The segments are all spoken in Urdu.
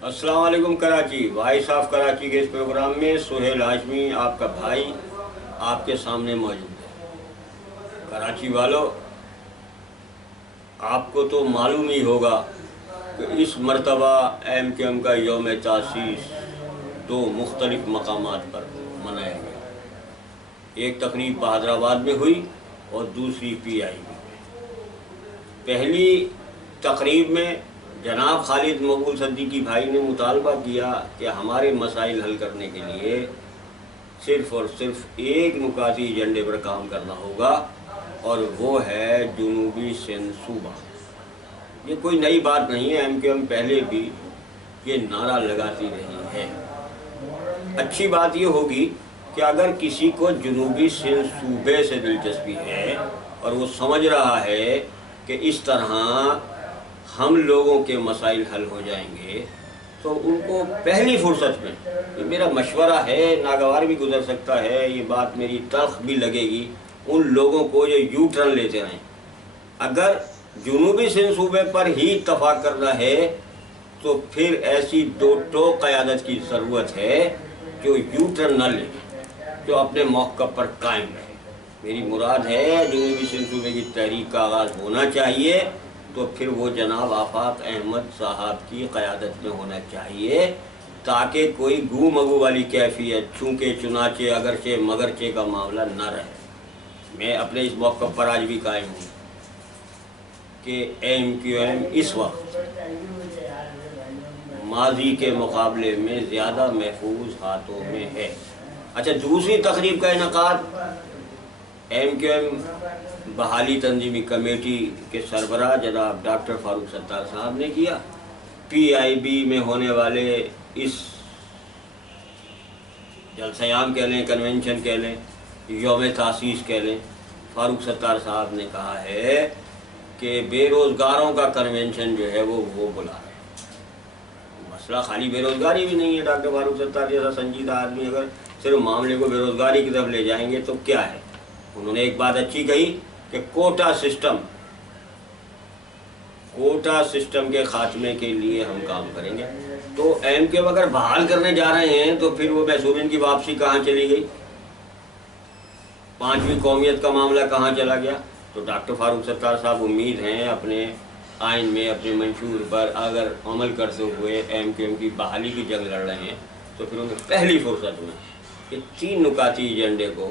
السلام علیکم کراچی، وائس آف کراچی کے اس پروگرام میں سہیل ہاشمی آپ کا بھائی آپ کے سامنے موجود ہے۔ کراچی والو، آپ کو تو معلوم ہی ہوگا کہ اس مرتبہ ایم کیو ایم کا یوم تاسیس دو مختلف مقامات پر منایا گیا۔ ایک تقریب بہادر آباد میں ہوئی اور دوسری پی آئی میں۔ پہلی تقریب میں جناب خالد مقبول صدیقی بھائی نے مطالبہ کیا کہ ہمارے مسائل حل کرنے کے لیے صرف اور صرف ایک نکاتی ایجنڈے پر کام کرنا ہوگا، اور وہ ہے جنوبی سندھ صوبہ۔ یہ کوئی نئی بات نہیں ہے، ایم کیو ایم پہلے بھی یہ نعرہ لگاتی رہی ہے۔ اچھی بات یہ ہوگی کہ اگر کسی کو جنوبی سندھ صوبے سے دلچسپی ہے اور وہ سمجھ رہا ہے کہ اس طرح ہم لوگوں کے مسائل حل ہو جائیں گے، تو ان کو پہلی فرصت میں، یہ میرا مشورہ ہے، ناگوار بھی گزر سکتا ہے، یہ بات میری تلخ بھی لگے گی، ان لوگوں کو جو یو ٹرن لیتے رہیں۔ اگر جنوبی سندھ صوبے پر ہی اتفاق کرنا ہے تو پھر ایسی دو ٹوک قیادت کی ضرورت ہے جو یو ٹرن نہ لے، جو اپنے موقف پر قائم رہے۔ میری مراد ہے جنوبی سندھ صوبے کی تحریک کا آغاز ہونا چاہیے تو پھر وہ جناب آفاق احمد صاحب کی قیادت میں ہونا چاہیے، تاکہ کوئی گو مگو والی کیفیت، چونکہ چنانچہ اگرچہ مگرچہ کا معاملہ نہ رہے۔ میں اپنے اس موقف پر آج بھی قائم ہوں کہ ایم کیو ایم اس وقت ماضی کے مقابلے میں زیادہ محفوظ ہاتھوں میں ہے۔ اچھا، دوسری تقریب کا انعقاد ایم کیو ایم بحالی تنظیمی کمیٹی کے سربراہ جناب ڈاکٹر فاروق ستار صاحب نے کیا۔ پی آئی بی میں ہونے والے اس جلسہ عام کہہ لیں، کنونشن کہہ لیں، یوم تاسیس کہہ لیں، فاروق ستار صاحب نے کہا ہے کہ بے روزگاروں کا کنونشن جو ہے وہ بلا رہے ہیں۔ مسئلہ خالی بے روزگاری بھی نہیں ہے۔ ڈاکٹر فاروق ستار جیسا سنجیدہ آدمی اگر صرف معاملے کو بے روزگاری کی طرف لے جائیں گے تو کیا ہے؟ انہوں نے ایک بات اچھی کہی کہ کوٹا سسٹم کے خاتمے کے لیے ہم کام کریں گے۔ تو ایم کیو اگر بحال کرنے جا رہے ہیں تو پھر وہ محصورین کی واپسی کہاں چلی گئی؟ پانچویں قومیت کا معاملہ کہاں چلا گیا؟ تو ڈاکٹر فاروق ستار صاحب امید ہیں اپنے آئین میں اپنے منشور پر اگر عمل کرتے ہوئے ایم کیو ایم کی بحالی کی جنگ لڑ رہے ہیں تو پھر انہیں پہلی فرصت میں یہ تین نکاتی ایجنڈے کو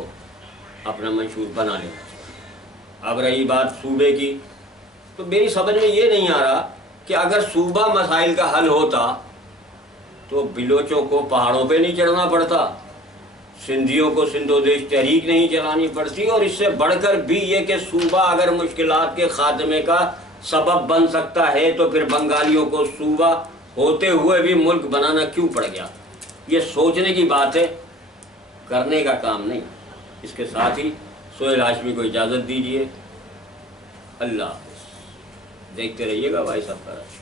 اپنا منشور بنا لینا چاہیے۔ اب رہی بات صوبے کی، تو میری سمجھ میں یہ نہیں آ رہا کہ اگر صوبہ مسائل کا حل ہوتا تو بلوچوں کو پہاڑوں پہ نہیں چڑھنا پڑتا، سندھیوں کو سندھو دیش تحریک نہیں چلانی پڑتی، اور اس سے بڑھ کر بھی یہ کہ صوبہ اگر مشکلات کے خاتمے کا سبب بن سکتا ہے تو پھر بنگالیوں کو صوبہ ہوتے ہوئے بھی ملک بنانا کیوں پڑ گیا؟ یہ سوچنے کی بات ہے، کرنے کا کام نہیں۔ اس کے ساتھ ہی سہیل ہاشمی کو اجازت دیجیے۔ اللہ حافظ۔ دیکھتے رہیے گا وائس آف کراچی۔